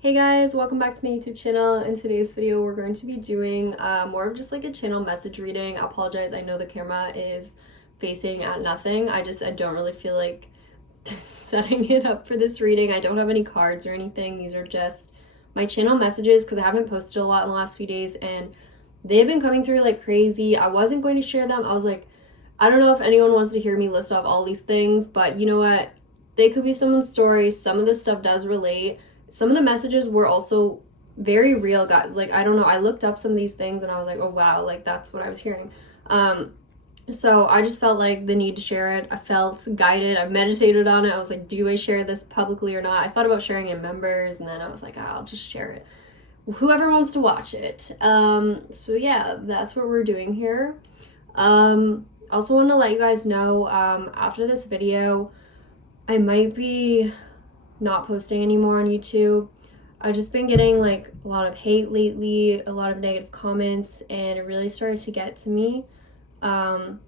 Hey guys, welcome back to my YouTube channel. In today's video, we're going to be doing more of just like a channel message reading. I apologize, I know the camera is facing at nothing. I don't really feel like setting it up for this reading. I don't have any cards or anything. These are just my channel messages because I haven't posted a lot in the last few days and they've been coming through like crazy. I wasn't going to share them. I was like, I don't know if anyone wants to hear me list off all these things, but you know what? They could be someone's story. Some of this stuff does relate. Some of the messages were also very real, guys. Like, I don't know, I looked up some of these things and I was like, oh wow, like that's what I was hearing. So I just felt like the need to share it. I felt guided. I meditated on it. I was like, do I share this publicly or not? I thought about sharing in members and then I was like, I'll just share it. Whoever wants to watch it. So yeah, that's what we're doing here. Also want to let you guys know, after this video, I might be not posting anymore on YouTube. I've just been getting like a lot of hate lately, a lot of negative comments, and it really started to get to me. And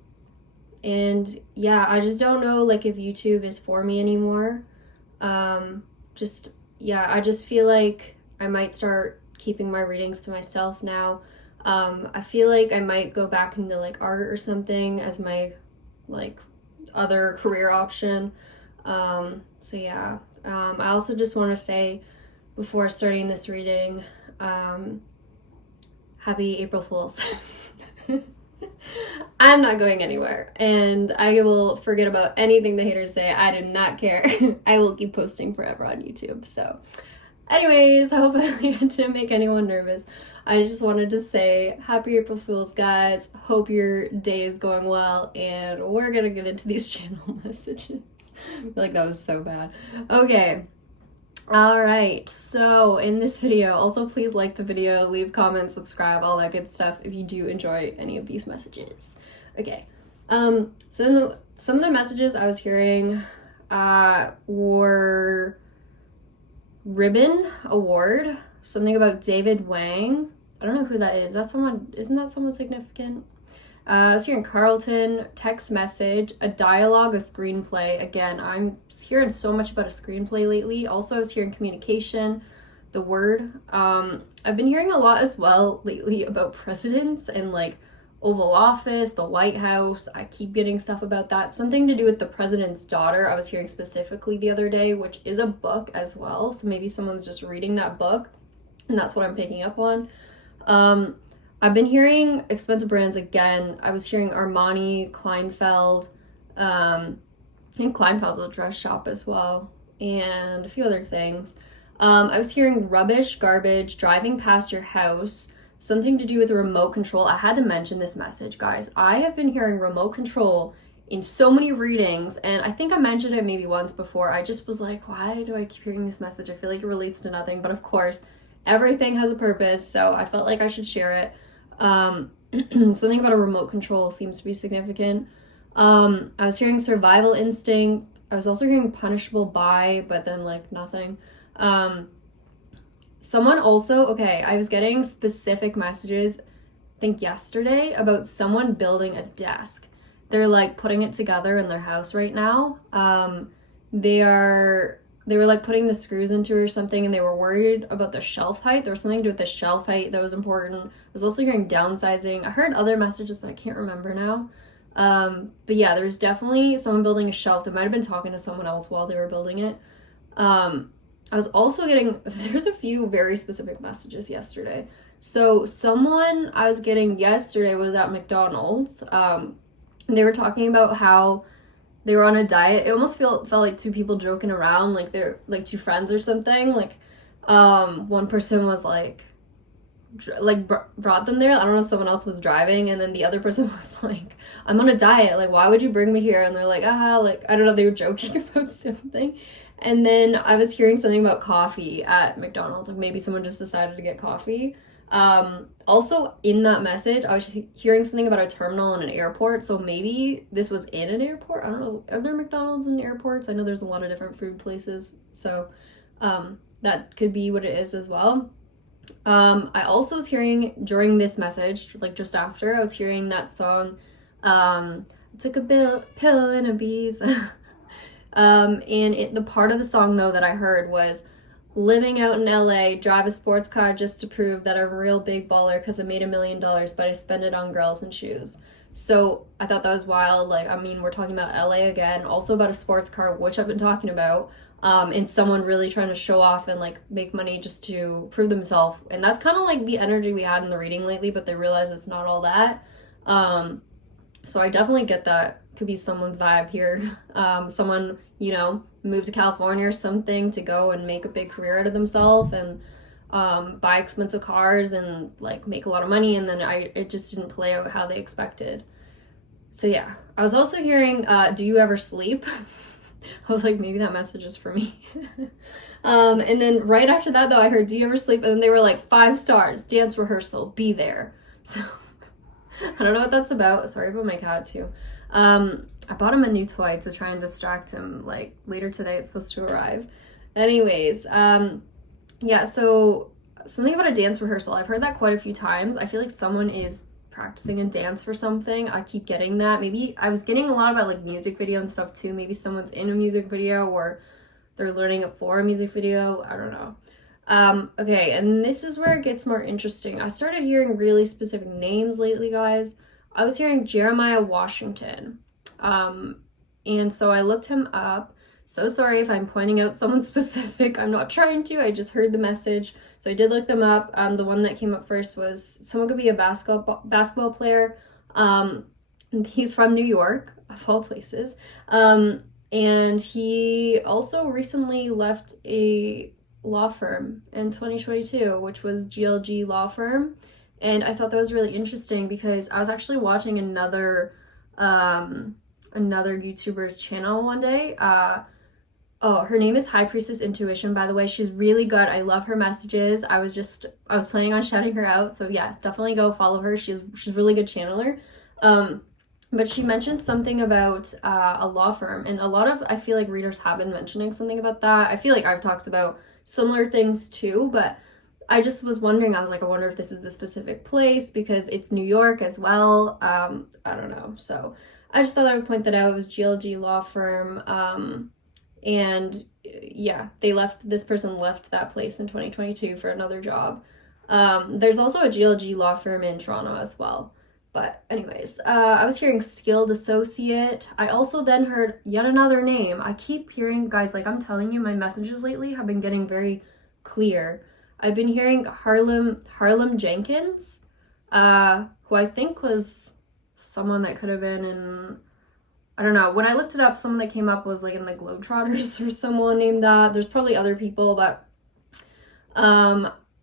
yeah, I just don't know like if YouTube is for me anymore. I just feel like I might start keeping my readings to myself now. I feel like I might go back into like art or something as my like other career option. So yeah. I also just want to say before starting this reading, happy April Fools. I'm not going anywhere and I will forget about anything the haters say. I do not care. I will keep posting forever on YouTube. So anyways, I hope I didn't make anyone nervous. I just wanted to say happy April Fools, guys. Hope your day is going well and we're gonna get into these channel messages. I feel like that was so bad. Okay. All right. So in this video, also please like the video, leave comments, subscribe, all that good stuff if you do enjoy any of these messages. Okay. So some of the messages I was hearing were ribbon award, something about David Wang. I don't know who that is. Isn't that someone significant? I was hearing Carlton, text message, a dialogue, a screenplay. Again, I'm hearing so much about a screenplay lately. Also, I was hearing communication, the word. I've been hearing a lot as well lately about presidents and like Oval Office, the White House. I keep getting stuff about that. Something to do with the president's daughter. I was hearing specifically the other day, which is a book as well. So maybe someone's just reading that book and that's what I'm picking up on. I've been hearing expensive brands again. I was hearing Armani, Kleinfeld. I think Kleinfeld's a dress shop as well, and a few other things. I was hearing rubbish, garbage, driving past your house, something to do with a remote control. I had to mention this message, guys. I have been hearing remote control in so many readings, and I think I mentioned it maybe once before. I just was like, why do I keep hearing this message? I feel like it relates to nothing, but of course, everything has a purpose, so I felt like I should share it. Something about a remote control seems to be significant. I was hearing survival instinct. I was also hearing punishable by, but then like nothing. Someone also, okay, I was getting specific messages, I think yesterday, about someone building a desk. They're like putting it together in their house right now. They were like putting the screws into or something and they were worried about the shelf height. There was something to do with the shelf height that was important. I was also hearing downsizing. I heard other messages, but I can't remember now. But yeah, there was definitely someone building a shelf. They might have been talking to someone else while they were building it. I was also there's a few very specific messages yesterday. So someone I was getting yesterday was at McDonald's. They were talking about how they were on a diet. It almost felt like two people joking around, like they're like two friends or something. Like, one person was brought them there. I don't know if someone else was driving, and then the other person was like, I'm on a diet. Like, why would you bring me here? And they're like, like, I don't know. They were joking about something. And then I was hearing something about coffee at McDonald's. Like maybe someone just decided to get coffee. Also in that message, I was hearing something about a terminal in an airport. So maybe this was in an airport. I don't know. Are there McDonald's in airports? I know there's a lot of different food places. So, that could be what it is as well. I also was hearing during this message, like just after, I was hearing that song, I took a pill and a bees. And the part of the song though that I heard was living out in LA, drive a sports car just to prove that I'm a real big baller because I made $1 million, but I spend it on girls and shoes. So I thought that was wild. Like, I mean, we're talking about LA again, also about a sports car, which I've been talking about, and someone really trying to show off and like make money just to prove themselves. And that's kind of like the energy we had in the reading lately, but they realize it's not all that. So I definitely get that could be someone's vibe here. Someone, you know, moved to California or something to go and make a big career out of themselves and buy expensive cars and like make a lot of money, and then it just didn't play out how they expected. So yeah, I was also hearing, do you ever sleep? I was like, maybe that message is for me. And then right after that though, I heard, do you ever sleep? And then they were like, 5 stars, dance rehearsal, be there. So I don't know what that's about. Sorry about my cat too. I bought him a new toy to try and distract him. Like later today, it's supposed to arrive. Anyways, yeah, so something about a dance rehearsal. I've heard that quite a few times. I feel like someone is practicing a dance for something. I keep getting that. Maybe I was getting a lot about like music video and stuff too. Maybe someone's in a music video or they're learning it for a music video. I don't know. Okay, and this is where it gets more interesting. I started hearing really specific names lately, guys. I was hearing Jeremiah Washington. And so I looked him up. So sorry if I'm pointing out someone specific. I'm not trying to. I just heard the message. So I did look them up. The one that came up first was someone could be a basketball player. He's from New York, of all places. And he also recently left a law firm in 2022, which was GLG Law Firm. And I thought that was really interesting because I was actually watching another YouTuber's channel one day. Her name is High Priestess Intuition, by the way. She's really good. I love her messages. I was planning on shouting her out. So yeah, definitely go follow her. She's a really good channeler. But she mentioned something about a law firm, and a lot of, I feel like readers have been mentioning something about that. I feel like I've talked about similar things too, but I just was wondering, I was like, I wonder if this is the specific place because it's New York as well. I don't know. So I just thought I would point that out. It was GLG Law Firm. And yeah, this person left that place in 2022 for another job. There's also a GLG Law Firm in Toronto as well. But anyways, I was hearing skilled associate. I also then heard yet another name. I keep hearing, guys, like I'm telling you, my messages lately have been getting very clear. I've been hearing Harlem Jenkins, who I think was someone that could have been in, I don't know. When I looked it up, someone that came up was like in the Globetrotters or someone named that. There's probably other people, but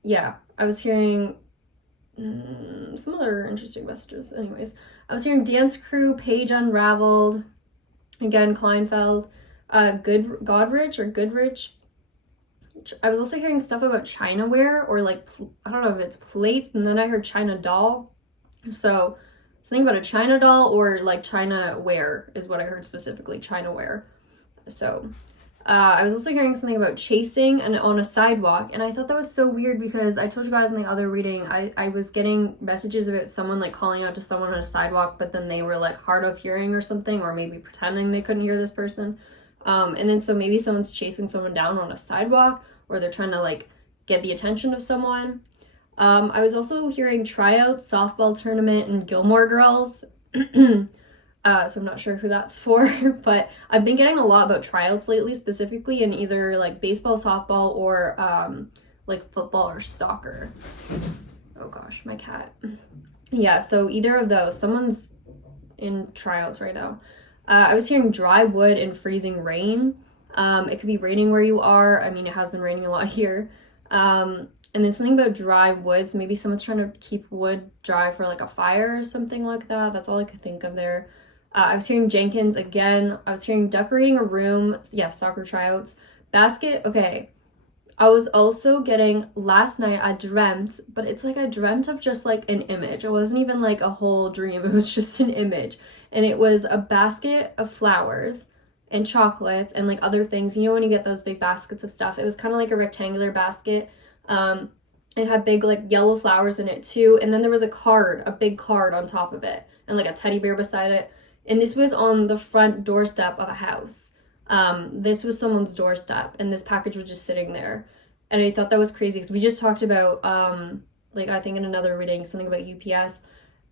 yeah, I was hearing some other interesting messages. Anyways, I was hearing Dance Crew, Page Unraveled, again, Kleinfeld, Goodrich. I was also hearing stuff about Chinaware or like, I don't know if it's plates, and then I heard China doll. So something about a China doll or like China ware is what I heard specifically, China ware. So I was also hearing something about chasing and on a sidewalk, and I thought that was so weird because I told you guys in the other reading, I was getting messages about someone like calling out to someone on a sidewalk, but then they were like hard of hearing or something, or maybe pretending they couldn't hear this person. And then so maybe someone's chasing someone down on a sidewalk, or they're trying to like get the attention of someone. I was also hearing tryouts, softball tournament, and Gilmore Girls. So I'm not sure who that's for, but I've been getting a lot about tryouts lately, specifically in either like baseball, softball, or like football or soccer. Oh gosh, my cat. Yeah, so either of those. Someone's in tryouts right now. I was hearing dry wood and freezing rain. It could be raining where you are. I mean, it has been raining a lot here. And then something about dry woods. Maybe someone's trying to keep wood dry for like a fire or something like that. That's all I could think of there. I was hearing Jenkins again. I was hearing decorating a room. Yeah, soccer tryouts. Basket. Okay. I was also getting, last night I dreamt, but it's like I dreamt of just like an image. It wasn't even like a whole dream. It was just an image. And it was a basket of flowers and chocolates and like other things. You know when you get those big baskets of stuff? It was kind of like a rectangular basket. It had big like yellow flowers in it too. And then there was a big card on top of it and like a teddy bear beside it. And this was on the front doorstep of a house. This was someone's doorstep and this package was just sitting there. And I thought that was crazy because we just talked about, like, I think in another reading, something about UPS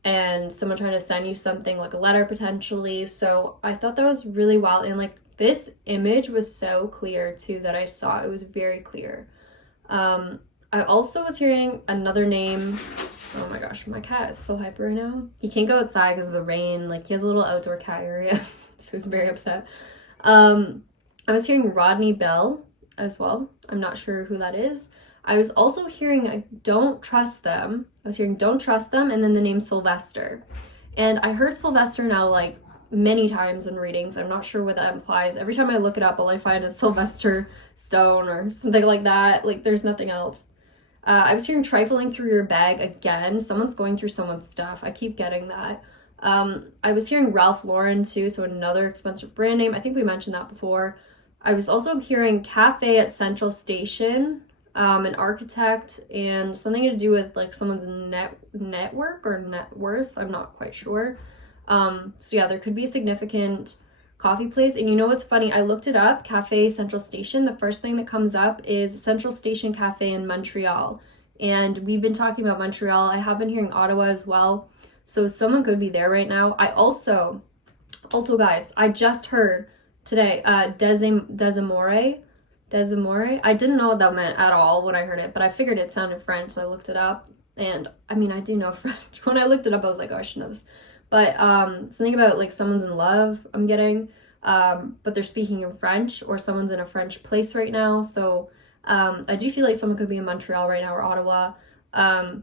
and someone trying to send you something, like a letter potentially. So I thought that was really wild. And like, this image was so clear too that I saw. It was very clear. I also was hearing another name. Oh my gosh, my cat is so hyper right now. He can't go outside because of the rain. Like, he has a little outdoor cat area. So he's very upset. I was hearing Rodney Bell as well. I'm not sure who that is. I was also hearing don't trust them. I was hearing don't trust them, and then the name Sylvester. And I heard Sylvester now like many times in readings. I'm not sure what that implies. Every time I look it up, all I find is Sylvester Stone or something like that. Like, there's nothing else. I was hearing trifling through your bag again. Someone's going through someone's stuff. I keep getting that. I was hearing Ralph Lauren too, so another expensive brand name. I think we mentioned that before. I was also hearing cafe at Central Station, an architect, and something to do with like someone's network or net worth. I'm not quite sure. So yeah, there could be a significant coffee place. And you know what's funny? I looked it up, Cafe Central Station. The first thing that comes up is Central Station Cafe in Montreal. And we've been talking about Montreal. I have been hearing Ottawa as well. So someone could be there right now. I also guys, I just heard today, Desamore. I didn't know what that meant at all when I heard it, but I figured it sounded French, so I looked it up. And I mean, I do know French. When I looked it up, I was like, oh, I should know this. But something about like someone's in love, I'm getting, but they're speaking in French, or someone's in a French place right now. So I do feel like someone could be in Montreal right now, or Ottawa. I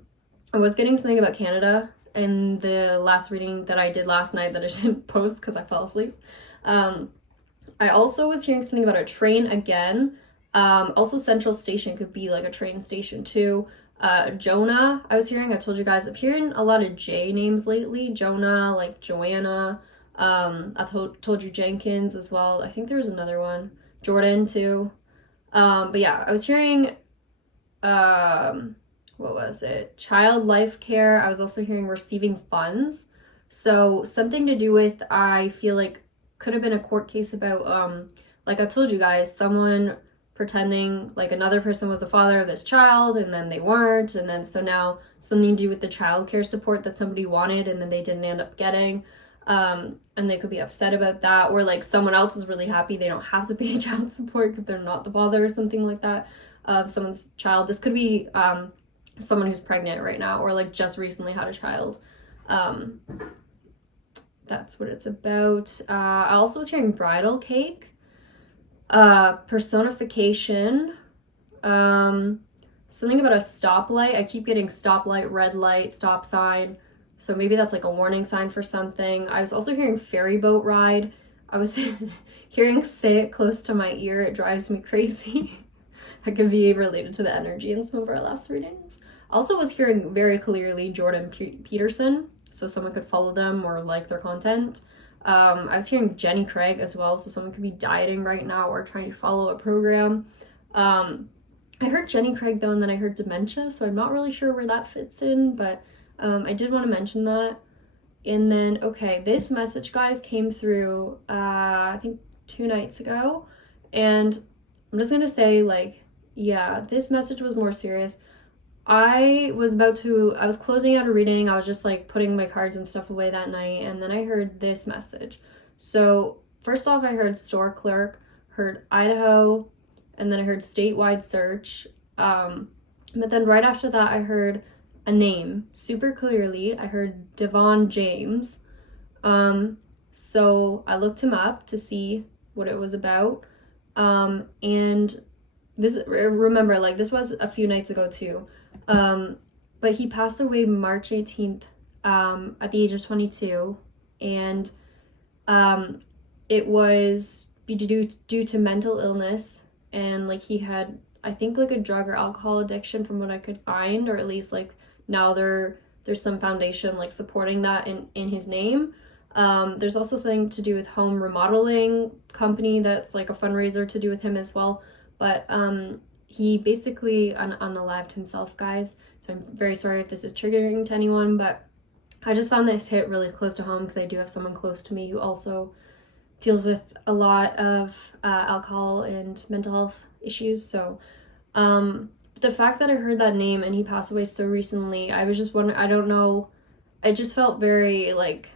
was getting something about Canada in the last reading that I did last night that I didn't post because I fell asleep. I also was hearing something about a train again. Also, Central Station could be like a train station too. Jonah, I was hearing, I told you guys, I'm hearing a lot of J names lately. Jonah, like Joanna. I told you Jenkins as well. I think there was another one. Jordan too. But yeah, I was hearing, what was it? Child life care. I was also hearing receiving funds. So something to do with, I feel like, could have been a court case about, like I told you guys, someone pretending like another person was the father of this child and then they weren't, and then so now something to do with the child care support that somebody wanted and then they didn't end up getting, and they could be upset about that, or like someone else is really happy they don't have to pay child support because they're not the father or something like that of someone's child. This could be someone who's pregnant right now or like just recently had a child. That's what it's about. I also was hearing bridal cake, personification, something about a stoplight. I keep getting stoplight, red light, stop sign. So maybe that's like a warning sign for something. I was also hearing ferry boat ride. I was hearing say it close to my ear. It drives me crazy. That could be related to the energy in some of our last readings. Also was hearing very clearly Jordan Peterson. So someone could follow them or like their content. I was hearing Jenny Craig as well, so someone could be dieting right now or trying to follow a program. I heard Jenny Craig though, and then I heard dementia, so I'm not really sure where that fits in, but I did want to mention that. And then, okay, this message, guys, came through, I think 2 nights ago, and I'm just gonna say, like, yeah, this message was more serious. I was closing out a reading. I was just like putting my cards and stuff away that night. And then I heard this message. So first off, I heard store clerk, heard Idaho, and then I heard statewide search. But then right after that, I heard a name super clearly. I heard Devon James. So I looked him up to see what it was about. And this, remember, like this was a few nights ago too. But he passed away March 18th at the age of 22, and it was due to mental illness, and like he had, I think, like a drug or alcohol addiction from what I could find, or at least like now there's some foundation like supporting that in his name. There's also something to do with home remodeling company that's like a fundraiser to do with him as well, but he basically unalived himself, guys. So I'm very sorry if this is triggering to anyone, but I just found this hit really close to home because I do have someone close to me who also deals with a lot of alcohol and mental health issues. So The fact that I heard that name and he passed away so recently, I was just wondering, I don't know, it just felt very, like,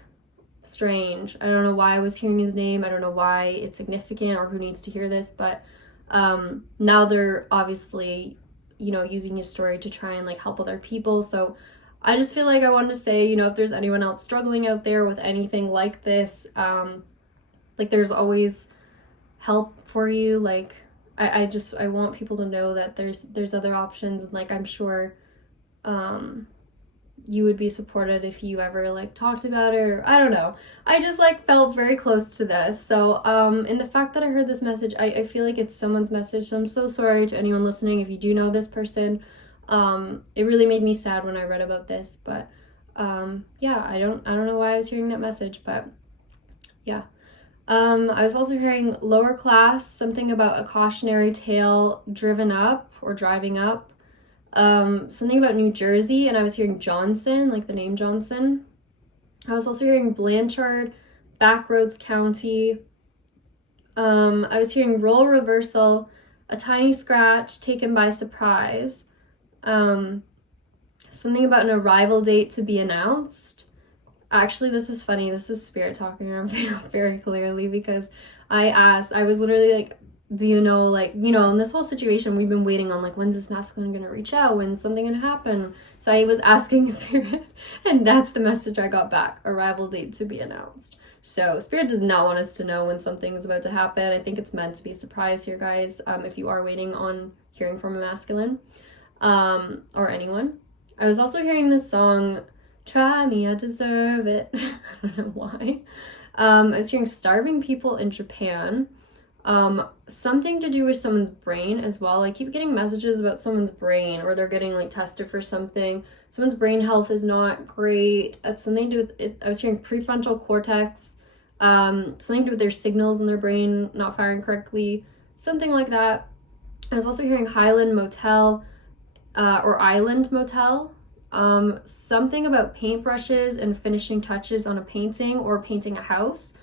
strange. I don't know why I was hearing his name. I don't know why it's significant or who needs to hear this, but now they're obviously, you know, using his story to try and like help other people. So I just feel like I wanted to say, you know, if there's anyone else struggling out there with anything like this, like there's always help for you. Like I want people to know that there's other options, and like I'm sure you would be supported if you ever like talked about it, or I don't know. I just like felt very close to this. So in the fact that I heard this message, I feel like it's someone's message. So I'm so sorry to anyone listening if you do know this person. It really made me sad when I read about this, but yeah, I don't know why I was hearing that message, but yeah. I was also hearing lower class, something about a cautionary tale driven up or driving up. Something about New Jersey, and I was hearing Johnson, like the name Johnson. I was also hearing Blanchard, Backroads County. I was hearing role reversal, a tiny scratch taken by surprise. Something about an arrival date to be announced. Actually, this was funny. This is Spirit talking around very clearly, because I was literally like, do you know, like, you know, in this whole situation, we've been waiting on, like, when's this masculine gonna reach out? When's something gonna happen? So I was asking Spirit, and that's the message I got back, arrival date to be announced. So Spirit does not want us to know when something's about to happen. I think it's meant to be a surprise here, guys, if you are waiting on hearing from a masculine, or anyone. I was also hearing this song, Try Me, I Deserve It. I don't know why. I was hearing starving people in Japan. Something to do with someone's brain as well. I keep getting messages about someone's brain, or they're getting like tested for something. Someone's brain health is not great. It's something to do with it. I was hearing prefrontal cortex, something to do with their signals in their brain not firing correctly, something like that. I was also hearing Highland Motel, or Island Motel. Something about paintbrushes and finishing touches on a painting or painting a house.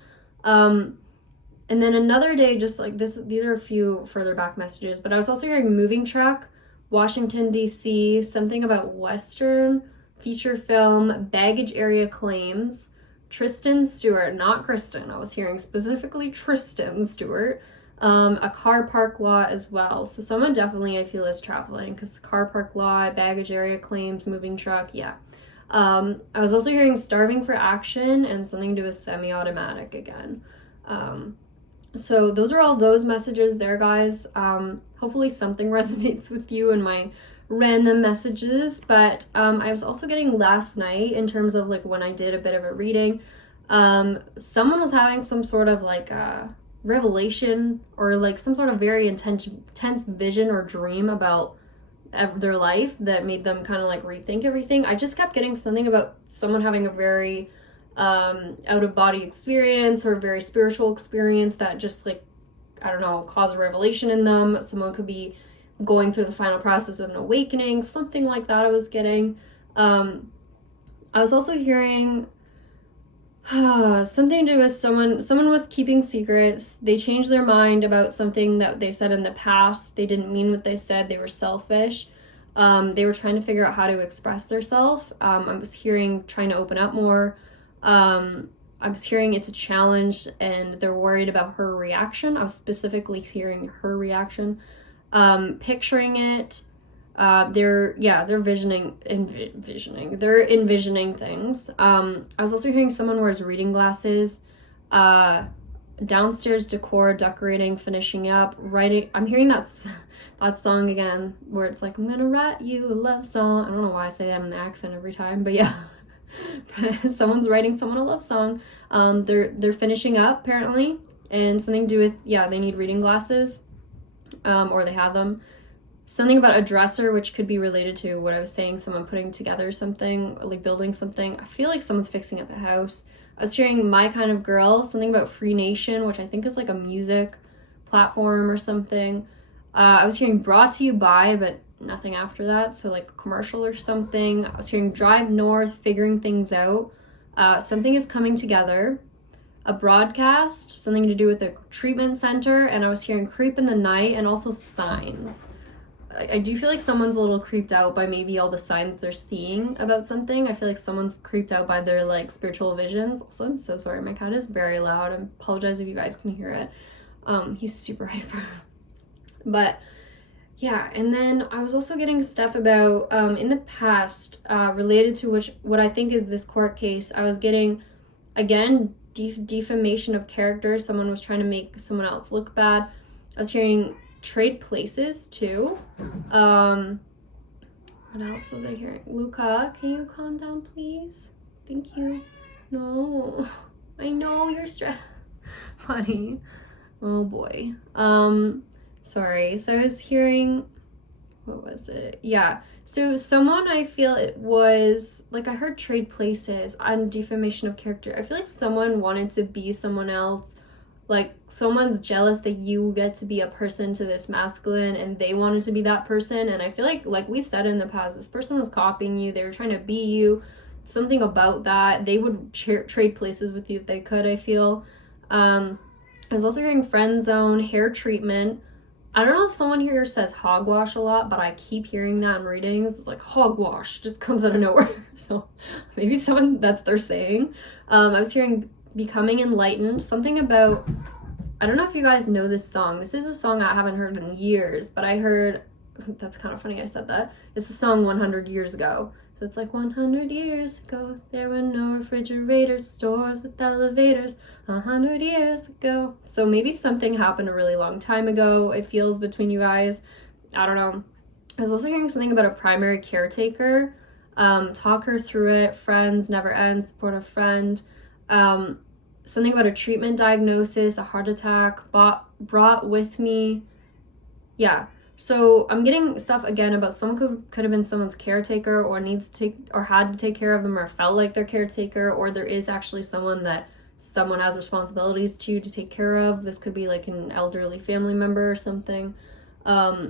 And then another day, just like this, these are a few further back messages, but I was also hearing moving truck, Washington, D.C., something about Western, feature film, baggage area claims, Tristan Stewart, not Kristen. I was hearing specifically Tristan Stewart, a car park lot as well. So someone definitely, I feel, is traveling, because car park lot, baggage area claims, moving truck, yeah. I was also hearing starving for action and something to do with semi-automatic again. So those are all those messages there, guys. Hopefully something resonates with you in my random messages, but I was also getting last night, in terms of like when I did a bit of a reading, someone was having some sort of like revelation, or like some sort of very intense vision or dream about their life that made them kind of like rethink everything. I just kept getting something about someone having a very out of body experience, or a very spiritual experience that just like, I don't know, caused a revelation in them. Someone could be going through the final process of an awakening, something like that I was getting. I was also hearing something to do with someone was keeping secrets. They changed their mind about something that they said in the past. They didn't mean what they said. They were selfish. They were trying to figure out how to express themselves. I was hearing trying to open up more. I was hearing it's a challenge and they're worried about her reaction. I was specifically hearing her reaction. Picturing it. They're envisioning things. I was also hearing someone wears reading glasses. Downstairs decor, decorating, finishing up, writing. I'm hearing that song again, where it's like, I'm gonna write you a love song. I don't know why I say that in an accent every time, but yeah. Someone's writing someone a love song. They're finishing up apparently, and something to do with, yeah, they need reading glasses, or they have them. Something about a dresser, which could be related to what I was saying, someone putting together something, like building something. I feel like someone's fixing up a house. I was hearing My Kind of Girl, something about Free Nation, which I think is like a music platform or something. I was hearing Brought to You By, but nothing after that, so like a commercial or something. I was hearing Drive North, Figuring Things Out. Something is coming together. A broadcast, something to do with a treatment center, and I was hearing Creep in the Night, and also signs. I do feel like someone's a little creeped out by maybe all the signs they're seeing about something. I feel like someone's creeped out by their like spiritual visions. Also, I'm so sorry, my cat is very loud. I apologize if you guys can hear it. He's super hyper. But yeah, and then I was also getting stuff about in the past related to what I think is this court case. I was getting, again, defamation of character. Someone was trying to make someone else look bad. I was hearing trade places too. What else was I hearing? Luca, can you calm down, please? Thank you. No, I know you're stressed. Funny. Oh boy. Sorry. So I was hearing, what was it? Yeah. So someone, I feel it was, like, I heard trade places and defamation of character. I feel like someone wanted to be someone else. Like, someone's jealous that you get to be a person to this masculine and they wanted to be that person. And I feel like we said in the past, this person was copying you. They were trying to be you. Something about that. They would trade places with you if they could, I feel. I was also hearing friend zone, hair treatment. I don't know if someone here says hogwash a lot, but I keep hearing that in readings. It's like hogwash just comes out of nowhere. So maybe someone that's their saying. I was hearing becoming enlightened, something about, I don't know if you guys know this song. This is a song I haven't heard in years, but I heard, that's kind of funny I said that. It's a song 100 years ago. So it's like 100 years ago, there were no refrigerators, stores with elevators, 100 years ago. So maybe something happened a really long time ago, it feels, between you guys. I don't know. I was also hearing something about a primary caretaker. Talk her through it, friends, never end, support a friend. Something about a treatment diagnosis, a heart attack, brought with me. Yeah. So I'm getting stuff again about someone could have been someone's caretaker, or needs to or had to take care of them, or felt like their caretaker, or there is actually someone that someone has responsibilities to take care of. This could be like an elderly family member or something. I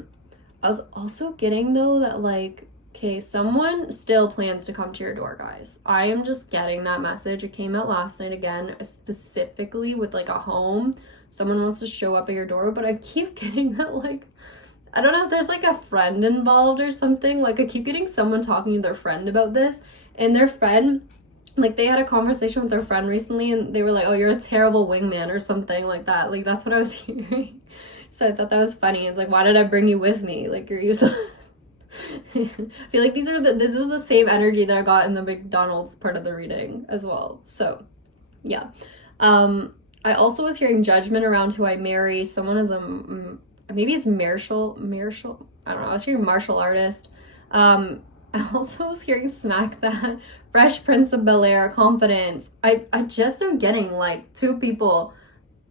was also getting though that like, okay, someone still plans to come to your door, guys. I am just getting that message. It came out last night again, specifically with like a home. Someone wants to show up at your door, but I keep getting that like, I don't know if there's like a friend involved or something. Like I keep getting someone talking to their friend about this, and their friend, like they had a conversation with their friend recently and they were like, oh, you're a terrible wingman or something like that. Like that's what I was hearing. So I thought that was funny. It's like, why did I bring you with me? Like you're useless. I feel like this was the same energy that I got in the McDonald's part of the reading as well. So yeah. I also was hearing judgment around who I marry. Someone is maybe it's martial, I don't know. I was hearing martial artist. I also was hearing smack that Fresh Prince of Bel-Air, confidence. I just am getting like two people,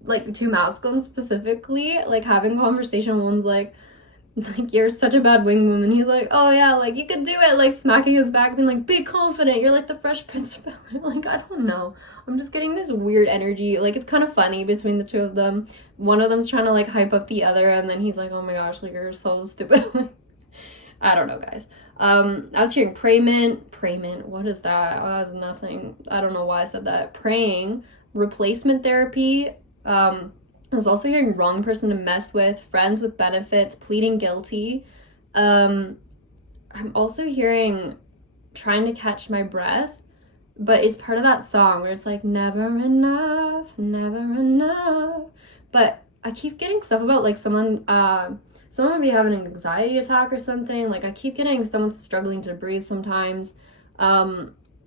like two masculines specifically, like having conversation. One's like you're such a bad wingman, and he's like, oh yeah, like you could do it, like smacking his back, being like, be confident, you're like the Fresh Prince of Bel-Air. Like I don't know, I'm just getting this weird energy. Like it's kind of funny between the two of them. One of them's trying to like hype up the other, and then he's like, oh my gosh, like you're so stupid. I don't know, guys. I was hearing prayment, what is that? Oh, that's nothing. I don't know why I said that. Praying, replacement therapy. I was also hearing wrong person to mess with, friends with benefits, pleading guilty. I'm also hearing trying to catch my breath, but it's part of that song where it's like, never enough, never enough. But I keep getting stuff about like someone might be having an anxiety attack or something. Like I keep getting someone struggling to breathe sometimes.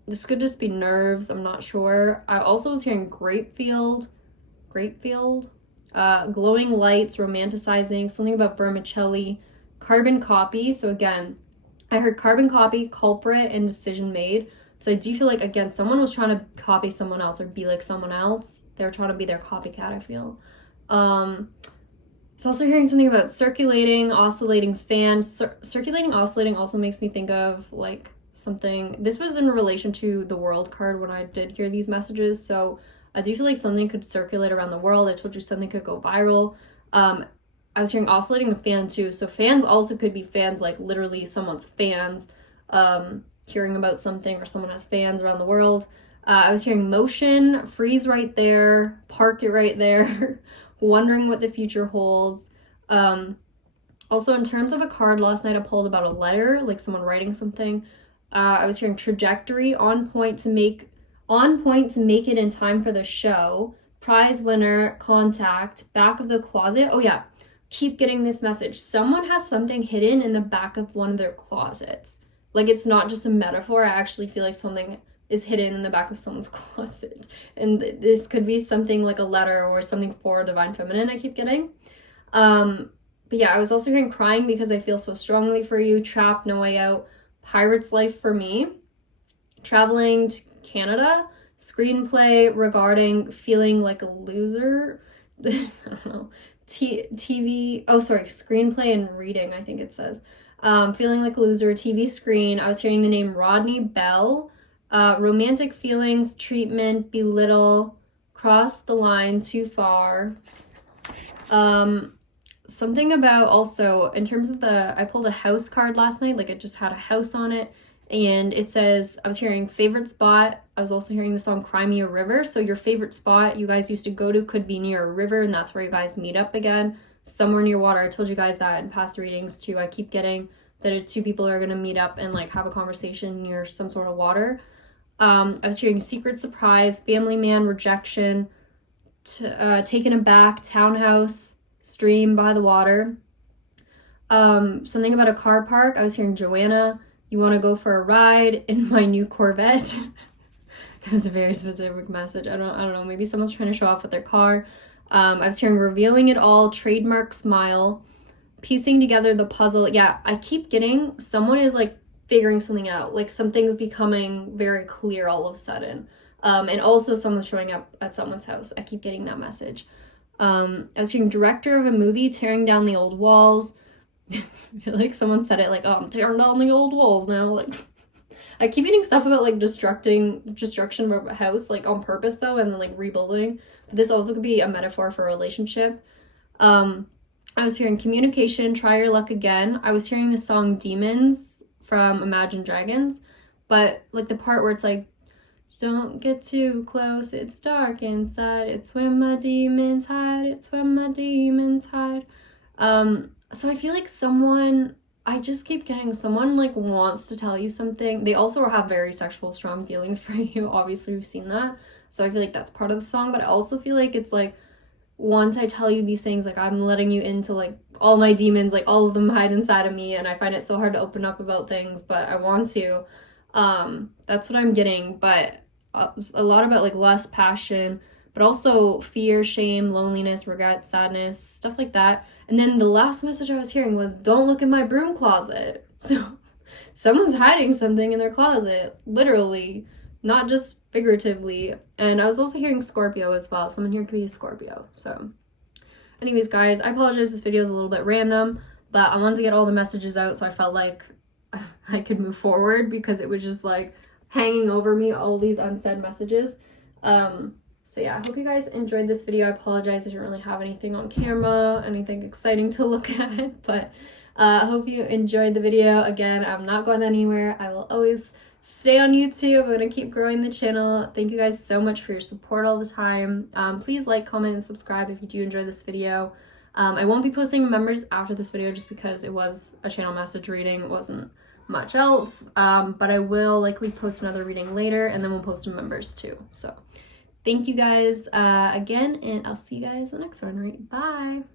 This could just be nerves, I'm not sure. I also was hearing grapefield, glowing lights, romanticizing, something about vermicelli, carbon copy. So again, I heard carbon copy, culprit, and decision made. So I do feel like, again, someone was trying to copy someone else or be like someone else. They're trying to be their copycat, I feel. It's also hearing something about circulating, oscillating fan. Circulating, oscillating also makes me think of like something. This was in relation to the world card when I did hear these messages. So I do feel like something could circulate around the world. I told you something could go viral. I was hearing oscillating a fan too. So fans also could be fans, like literally someone's fans, hearing about something, or someone has fans around the world. I was hearing motion, freeze right there, park it right there, wondering what the future holds. Also, in terms of a card last night, I pulled about a letter, like someone writing something. I was hearing trajectory, on point to make it in time for the show. Prize winner, contact, back of the closet. Oh yeah, keep getting this message. Someone has something hidden in the back of one of their closets. Like, it's not just a metaphor. I actually feel like something is hidden in the back of someone's closet. And this could be something like a letter or something for Divine Feminine I keep getting. But yeah, I was also hearing crying because I feel so strongly for you. Trapped, no way out. Pirate's life for me. Traveling to Canada. Screenplay regarding feeling like a loser. I don't know. TV. Oh, sorry. Screenplay and reading, I think it says. Feeling like a loser. TV screen. I was hearing the name Rodney Bell. Romantic feelings, treatment, belittle, cross the line too far. Something about also in terms of I pulled a house card last night, like it just had a house on it, and it says, I was hearing favorite spot. I was also hearing the song Cry Me a River. So your favorite spot you guys used to go to could be near a river, and that's where you guys meet up again, somewhere near water. I told you guys that in past readings too. I keep getting that two people are going to meet up and like have a conversation near some sort of water. I was hearing secret surprise, family man, rejection, taken aback, townhouse, stream by the water. Something about a car park. I was hearing Joanna, you want to go for a ride in my new Corvette. That was a very specific message. I don't know. Maybe someone's trying to show off with their car. I was hearing revealing it all, trademark smile, piecing together the puzzle. Yeah, I keep getting someone is like figuring something out. Like something's becoming very clear all of a sudden. And also someone's showing up at someone's house. I keep getting that message. I was hearing director of a movie, tearing down the old walls. I feel like someone said it like, oh, I'm tearing down the old walls now. Like, I keep getting stuff about like destruction of a house, like on purpose though, and then like rebuilding. But this also could be a metaphor for a relationship. I was hearing communication, try your luck again. I was hearing the song Demons from Imagine Dragons, but like the part where it's like, don't get too close, it's dark inside, it's where my demons hide, it's where my demons hide. So I feel like I just keep getting someone like wants to tell you something. They also have very sexual strong feelings for you. Obviously we've seen that. So I feel like that's part of the song, but I also feel like it's like, once I tell you these things, like I'm letting you into like all my demons, like all of them hide inside of me, and I find it so hard to open up about things, but I want to. That's what I'm getting, but a lot about like lust, passion, but also fear, shame, loneliness, regret, sadness, stuff like that. And then the last message I was hearing was, don't look in my broom closet. So someone's hiding something in their closet, literally, not just figuratively. And I was also hearing Scorpio as well. Someone here could be a Scorpio. So anyways, guys, I apologize, this video is a little bit random, but I wanted to get all the messages out, so I felt like I could move forward because it was just like hanging over me, all these unsaid messages. So yeah, I hope you guys enjoyed this video. I apologize I didn't really have anything on camera, anything exciting to look at, but I hope you enjoyed the video. Again, I'm not going anywhere. I will always stay on YouTube. I'm going to keep growing the channel. Thank you guys so much for your support all the time. Please like, comment, and subscribe if you do enjoy this video. I won't be posting members after this video just because it was a channel message reading. It wasn't much else, but I will likely post another reading later, and then we'll post some members too. So thank you guys again, and I'll see you guys in the next one. Right, bye.